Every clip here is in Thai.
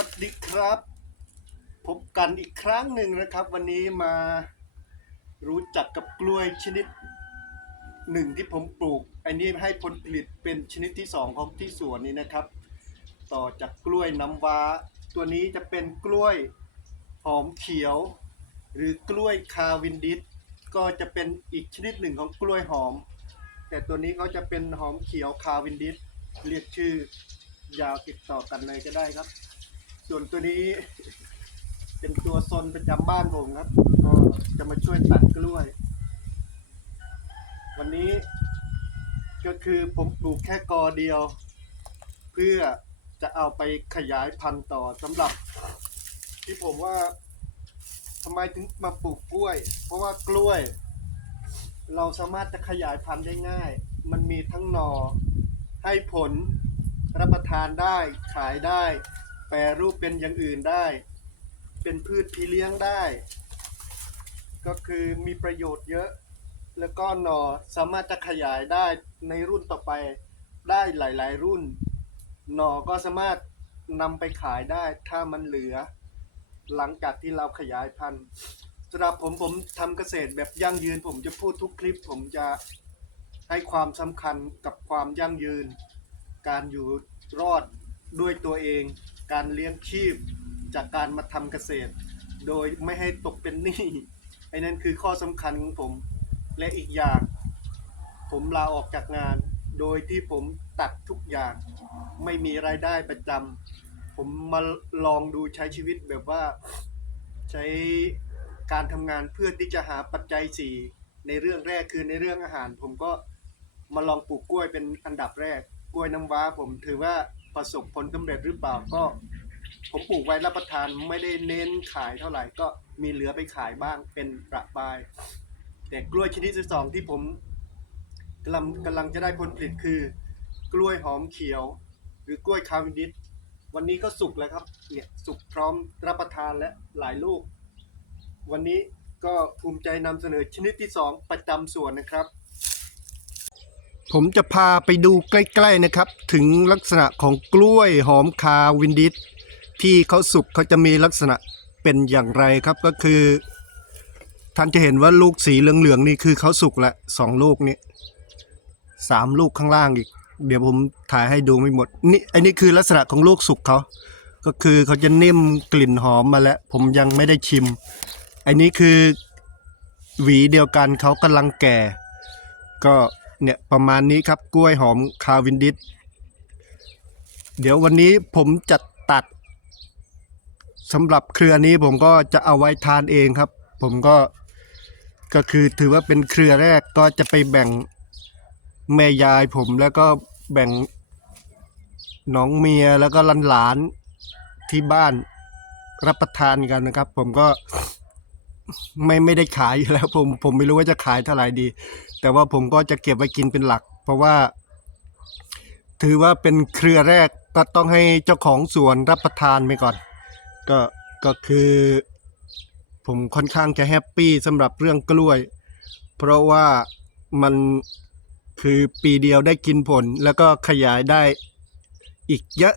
วัสดีครับ พบกันอีกครั้งหนึ่งนะครับ วันนี้มารู้จักกับกล้วยชนิดหนึ่งที่ผมปลูก อันนี้ให้ผลผลิตเป็นชนิดที่สองของที่สวนนี้นะครับ ต่อจากกล้วยน้ำว้า ตัวนี้จะเป็นกล้วยหอมเขียว หรือกล้วยคาวินดิสก็จะเป็นอีกชนิดหนึ่งของกล้วยหอม แต่ตัวนี้เขาจะเป็นหอมเขียวคาวินดิสเรียกชื่อยาวติดต่อกันเลยก็ได้ครับ ส่วนตัวนี้ เป็นตัวซนประจำบ้านผมครับ ก็จะมาช่วยตัดกล้วย วันนี้ ก็คือผมปลูกแค่กอเดียว เพื่อจะเอาไปขยายพันธุ์ต่อสำหรับ ที่ผมว่าทำไมถึงมาปลูกกล้วย เพราะว่ากล้วย เราสามารถจะขยายพันธุ์ได้ง่าย มันมีทั้งหนอให้ผลรับประทานได้ขายได้ แปรรูปเป็นอย่างอื่นได้ เป็นพืชพี่เลี้ยงได้ ก็คือมีประโยชน์เยอะ แล้วก็หนอสามารถจะขยายได้ในรุ่นต่อไปได้หลาย ๆ รุ่น หนอก็สามารถนำไปขายได้ถ้ามันเหลือ หลังจากที่เราขยายพันธุ์สำหรับผมผมทำเกษตรแบบยั่งยืน ผมจะพูดทุกคลิป ผมจะให้ความสำคัญกับความยั่งยืน การอยู่รอดด้วยตัวเอง การเลี้ยงชีพจากการมาทำเกษตร โดยไม่ให้ตกเป็นหนี้ไอ้นั่นคือข้อสำคัญของผม และอีกอย่าง ผมลาออกจากงาน โดยที่ผมตัดทุกอย่าง ไม่มีรายได้ประจำผมมาลองดูใช้ชีวิตแบบว่าใช้การทำงานเพื่อที่จะหาปัจจัยสี่ในเรื่องแรกคือในเรื่องอาหาร ผมก็มาลองปลูกกล้วยเป็นอันดับแรก กล้วยน้ำว้าผมถือว่า ประสบผลสำเร็จหรือเปล่าก็ ผมปลูกไว้รับประทานไม่ได้เน้นขายเท่าไหร่ก็มีเหลือไปขายบ้างเป็นประปราย แต่กล้วยชนิดที่สองที่ผมกำลังกำลังจะได้ผลผลิตคือ กล้วยหอมเขียว หรือกล้วยคาวินิสวันนี้ก็สุกแล้วครับเนี่ยสุกพร้อมรับประทานและหลายลูก วันนี้ก็ภูมิใจนำเสนอชนิดที่สองประจำสวนนะครับ ผมจะพาไปดูใกล้ๆนะครับ ถึงลักษณะของกล้วยหอมคาวินดิสที่เขาสุกเขาจะมีลักษณะเป็นอย่างไรครับก็คือ ท่านจะเห็นว่าลูกสีเหลืองๆนี่คือเขาสุกล้วสองลูกนี้สามลูกข้างล่างอีก เดี๋ยวผมถ่ายให้ดูไม่หมดนี่อันนี้คือลักษณะของลูกสุกเขาก็คือเขาจะนิ่มกลิ่นหอมมาแล้ว ผมยังไม่ได้ชิม อันนี้คือหวีเดียวกันเขากำลังแก่ ก็ เนี่ยประมาณนี้ครับกล้วยหอมคาวินดิสเดี๋ยววันนี้ผมจะตัดสำหรับเครือนี้ผมก็จะเอาไว้ทานเองครับ ผมก็ก็คือถือว่าเป็นเครือแรกก็จะไปแบ่งแม่ยายผมแล้วก็แบ่งน้องเมียแล้วก็หลานๆที่บ้านรับประทานกันนะครับ ผมก็ไม่ไม่ได้ขายอยู่แล้วผมผมไม่รู้ว่าจะขายเท่าไหร่ดี แต่ว่าผมก็จะเก็บไว้กินเป็นหลัก เพราะว่า ถือว่าเป็นเครือแรกก็ต้องให้เจ้าของสวนรับประทานไปก่อน ก็ก็คือผมค่อนข้างจะแฮปปี้สำหรับเรื่องกล้วย เพราะว่ามันคือปีเดียวได้กินผลแล้วก็ขยายได้อีกเยอะ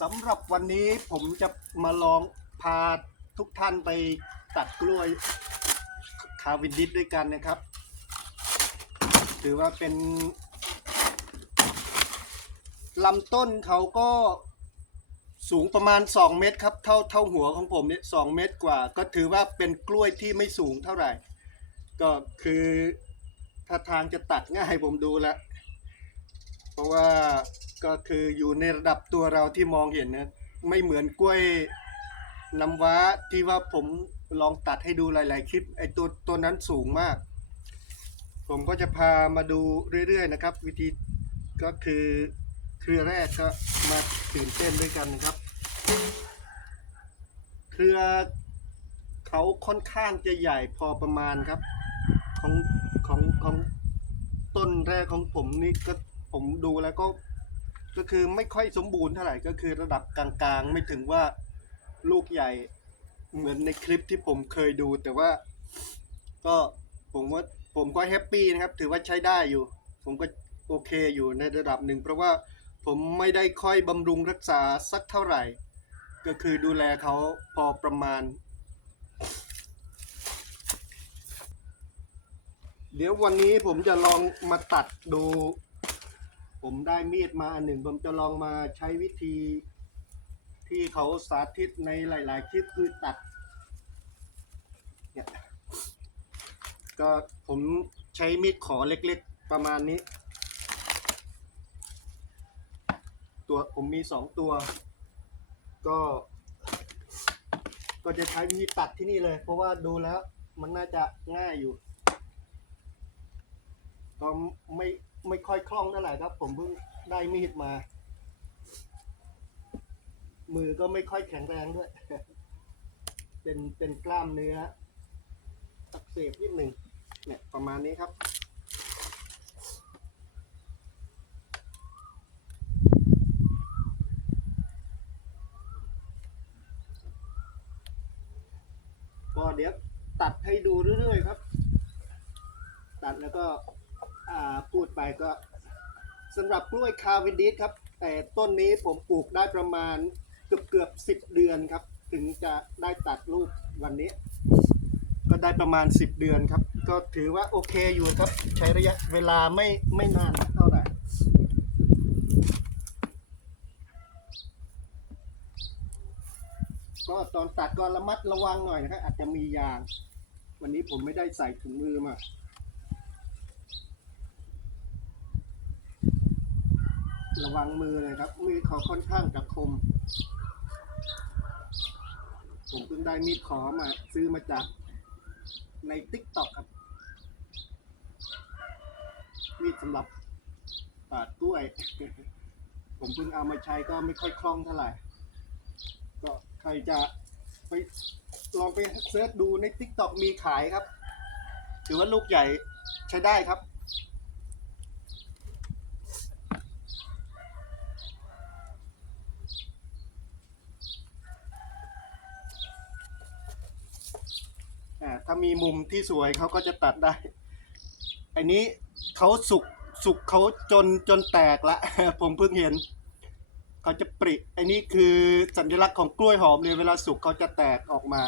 สำหรับวันนี้ผมจะมาลองพาทุกท่านไปตัดกล้วยคาวินดิสด้วยกันนะครับ ถือว่าเป็นลำต้นเขาก็สูงประมาณ 2 เมตรครับ เท่าเท่าหัวของผมเนี่ยสเมตรกว่า ก็ถือว่าเป็นกล้วยที่ไม่สูงเท่าไหร่ ก็คือถ้าทางจะตัดง่ายผมดูแล้วเพราะว่าก็คืออยู่ในระดับตัวเราที่มองเห็นนะไม่เหมือนกล้วยน้ำว้าที่ว่าผมลองตัดให้ดูหลาย ๆ คลิปไอ้ตัวตัวนั้นสูงมาก ผมก็จะพามาดูเรื่อยๆนะครับ วิธีก็คือเครือแรกก็มาตื่นเต้นด้วยกันนะครับ เครือเขาค่อนข้างจะใหญ่พอประมาณครับ ของของของต้นแรกของผมนี่ก็ผมดูแล้วก็ ก็คือไม่ค่อยสมบูรณ์เท่าไหร่ก็คือระดับกลางๆ ไม่ถึงว่าลูกใหญ่เหมือนในคลิปที่ผมเคยดูแต่ว่าก็ผมว่า ผมก็แฮปปี้นะครับ ถือว่าใช้ได้อยู่ ผมก็โอเคอยู่ในระดับหนึ่ง เพราะว่าผมไม่ได้ค่อยบำรุงรักษาสักเท่าไหร่ ก็คือดูแลเขาพอประมาณ เดี๋ยววันนี้ผมจะลองมาตัดดู ผมได้มีดมาอันหนึ่ง ผมจะลองมาใช้วิธีที่เขาสาธิตในหลาย ๆ คลิปคือตัดเนี่ย ก็ผมใช้มีดขอเล็กๆ ประมาณนี้ ตัวผมมีสองตัว ก็ ก็จะใช้วิธีตัดที่นี่เลย เพราะว่าดูแล้วมันน่าจะง่ายอยู่ก็ไม่ไม่ค่อยคล่องเท่าไหร่ครับ ผมเพิ่งได้มีดมา มือก็ไม่ค่อยแข็งแรงด้วย เป็นเป็นกล้ามเนื้ออักเสบนิดหนึ่ง เนี่ยประมาณนี้ครับ ก็เดี๋ยวตัดให้ดูเรื่อยๆครับ ตัดแล้วก็พูดไปก็สำหรับกล้วยคาวินดิสครับ แต่ต้นนี้ผมปลูกได้ประมาณเกือบเกือบสิบเดือนครับ ถึงจะได้ตัดลูกวันนี้ ก็ได้ประมาณสิบเดือนครับ ก็ถือว่าโอเคอยู่ครับ ใช้ระยะเวลาไม่ไม่นานเท่าไหร่ก็ตอนตัดก็ระมัดระวังหน่อยนะครับอาจจะมียาง วันนี้ผมไม่ได้ใส่ถุงมือมาระวังมือเลยครับมือขาค่อนข้างจะคม ผมเพิ่งได้มีดขอมา ซื้อมาจาก ในติ๊กต็อกครับ มีดสำหรับปาดกล้วย ผมเพิ่งเอามาใช้ก็ไม่ค่อยคล่องเท่าไหร่ ก็ใครจะไปลองไปเซิร์ชดูใน t ิ k t o k มีขายครับ ถือว่าลูกใหญ่ใช้ได้ครับ ถ้ามีมุมที่สวยเขาก็จะตัดได้ อันนี้เขาสุกสุกเขาจนจนแตกละ ผมเพิ่งเห็นเขาจะปริอันนี้คือสัญลักษณ์ของกล้วยหอมเลยเวลาสุกเขาจะแตกออกมา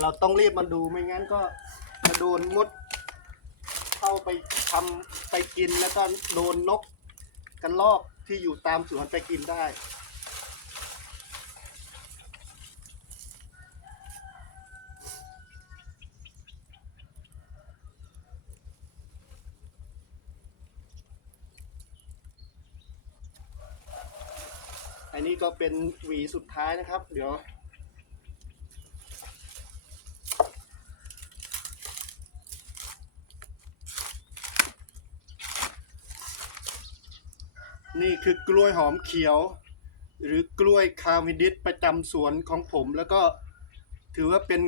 เราต้องรีบมาดูไม่งั้นก็จะโดนมดเข้าไปทำไปกินแล้วก็โดนนกกันลอกที่อยู่ตามสวนไปกินได้ ก็เป็นหวีสุดท้ายนะครับ เดี๋ยว นี่คือกล้วยหอมเขียว หรือกล้วยคาวินดิสประจำสวนของผมแล้วก็ถือว่าเป็น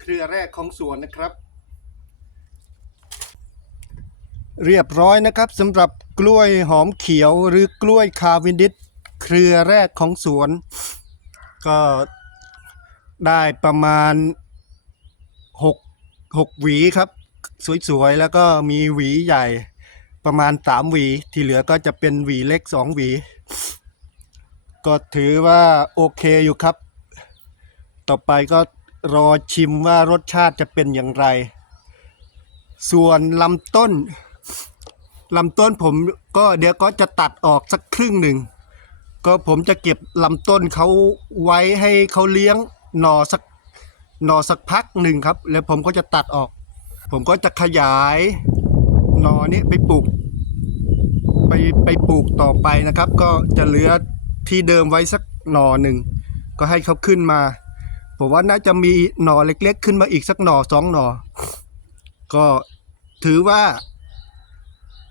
เครือแรกของสวนนะครับ เรียบร้อยนะครับสำหรับกล้วยหอมเขียวหรือกล้วยคาวินดิส เครือแรกของสวน ก็ได้ประมาณ6 6หกหวีครับ สวยๆ แล้วก็มีหวีใหญ่ประมาณ3หวี ที่เหลือก็จะเป็นหวีเล็ก2หวี ก็ถือว่าโอเคอยู่ครับ ต่อไปก็รอชิมว่ารสชาติจะเป็นอย่างไร ส่วนลำต้นลำต้นผมก็เดี๋ยวก็จะตัดออกสักครึ่งหนึ่ง ก็ผมจะเก็บลำต้นเขาไว้ให้เขาเลี้ยงหน่อสักหน่อสักพักหนึ่งครับ แล้วผมก็จะตัดออก ผมก็จะขยายหน่อนี้ไปปลูก ไปไปปลูกต่อไปนะครับ ก็จะเหลือที่เดิมไว้สักหน่อหนึ่งก็ให้เขาขึ้นมา ผมว่าน่าจะมีหน่อเล็ก ๆ ขึ้นมาอีกสักหน่อสองหน่อ ก็ถือว่า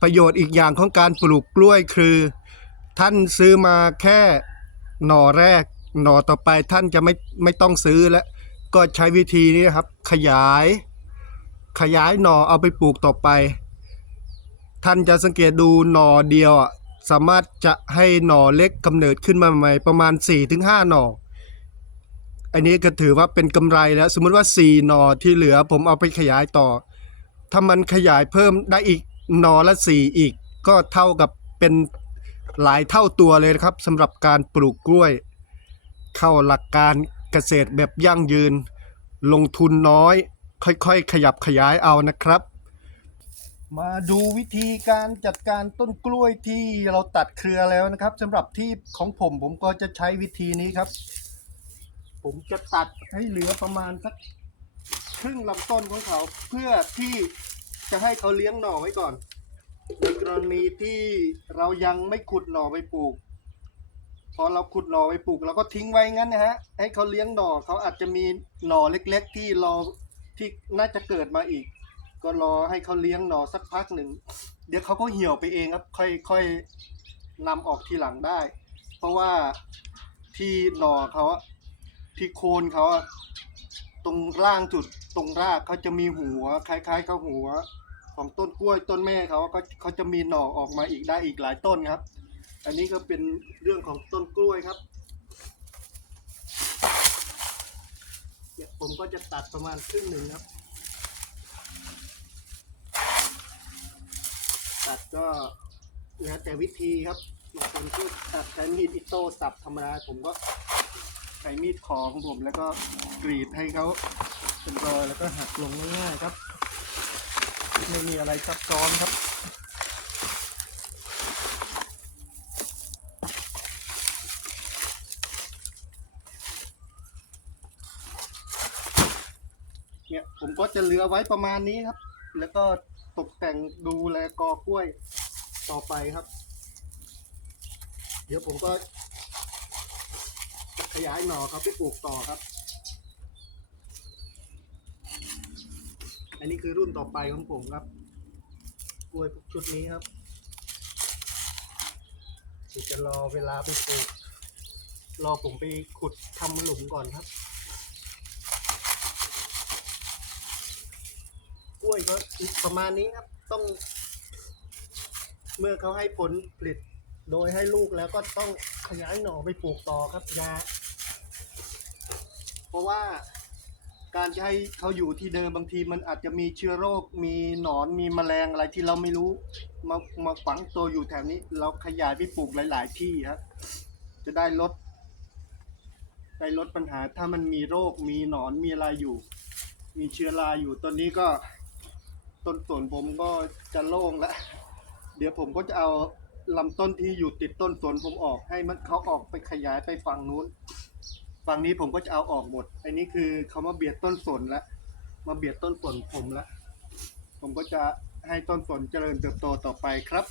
ประโยชน์อีกอย่างของการปลูกกล้วยคือ ท่านซื้อมาแค่หน่อแรก หน่อต่อไปท่านจะไม่ไม่ต้องซื้อแล้ว ก็ใช้วิธีนี้นะครับ ขยาย ขยายหน่อเอาไปปลูกต่อไป ท่านจะสังเกตดูหน่อเดียวอะสามารถจะให้หน่อเล็กกำเนิดขึ้นมาใหม่ประมาณ 4-5 หน่อ อันนี้ก็ถือว่าเป็นกำไรแล้ว สมมุติว่า 4 หน่อที่เหลือผมเอาไปขยายต่อ ถ้ามันขยายเพิ่มได้อีกหน่อละสี่อีก ก็เท่ากับเป็น หลายเท่าตัวเลยนะครับสำหรับการปลูกกล้วย เข้าหลักการเกษตรแบบยั่งยืน ลงทุนน้อย ค่อยๆ ขยับขยายเอานะครับ มาดูวิธีการจัดการต้นกล้วยที่เราตัดเครือแล้วนะครับสำหรับที่ของผมผมก็จะใช้วิธีนี้ครับ ผมจะตัดให้เหลือประมาณสักครึ่งลำต้นของเขา เพื่อที่จะให้เขาเลี้ยงหน่อไว้ก่อน ในกรณีที่เรายังไม่ขุดหน่อไปปลูก พอเราขุดหน่อไปปลูกเราก็ทิ้งไว้งั้นนะฮะ ให้เขาเลี้ยงหน่อเขาอาจจะมีหน่อเล็ก ๆ ที่รอที่น่าจะเกิดมาอีก ก็รอให้เขาเลี้ยงหน่อสักพักหนึ่ง เดี๋ยวเขาก็เหี่ยวไปเองครับ ค่อยค่อยนำออกทีหลังได้ เพราะว่าที่หน่อเขาที่โคนเขาตรงล่างจุดตรงรากเขาจะมีหัว คล้ายๆกับหัว ของต้นกล้วยต้นแม่เขาก็เขาจะมีหน่อออกมาอีกได้อีกหลายต้นครับ อันนี้ก็เป็นเรื่องของต้นกล้วยครับเนี่ยผมก็จะตัดประมาณครึ่งหนึ่งครับ ตัดก็แล้วแต่วิธีครับบางคนก็ตัดใช้มีดอิโต้สับธรรมดาผมก็ใช้มีดขอของผมแล้วก็กรีดให้เขาเป็นรอยแล้วก็หักลงง่ายๆครับ ไม่มีอะไรซับซ้อนครับ เนี่ยผมก็จะเหลือไว้ประมาณนี้ครับ แล้วก็ตกแต่งดูแลกอกล้วยต่อไปครับ เดี๋ยวผมก็ขยายหน่อครับไปปลูกต่อครับ อันนี้คือรุ่นต่อไปของผมครับกล้วยชุดนี้ครับจะรอเวลาไปปลูก รอผมไปขุดทำหลุมก่อนครับ กล้วยก็ประมาณนี้ครับ ต้อง เมื่อเขาให้ผลผลิต โดยให้ลูกแล้วก็ต้องขยายหน่อไปปลูกต่อครับยา เพราะว่า การจะให้เขาอยู่ที่เดิมบางทีมันอาจจะมีเชื้อโรค มีหนอนมีแมลงอะไรที่เราไม่รู้ มามาฝังตัวอยู่แถวนี้ เราขยายไปปลูกหลาย ๆ ที่ครับจะได้ลดได้ลดปัญหาถ้ามันมีโรคมีหนอนมีอะไรอยู่ มีเชื้อราอยู่ตอนนี้ก็ต้นสวนผมก็จะโล่งแล้วเดี๋ยวผมก็จะเอาลำต้นที่อยู่ติดต้นสวนผมออกให้มันเขาออกไปขยายไปฝั่งนู้น ฝั่งนี้ผมก็จะเอาออกหมด อันนี้คือเขามาเบียดต้นสนแล้วมาเบียดต้นสนผมแล้วผมก็จะให้ต้นสนเจริญเติบโตต่อไปครับ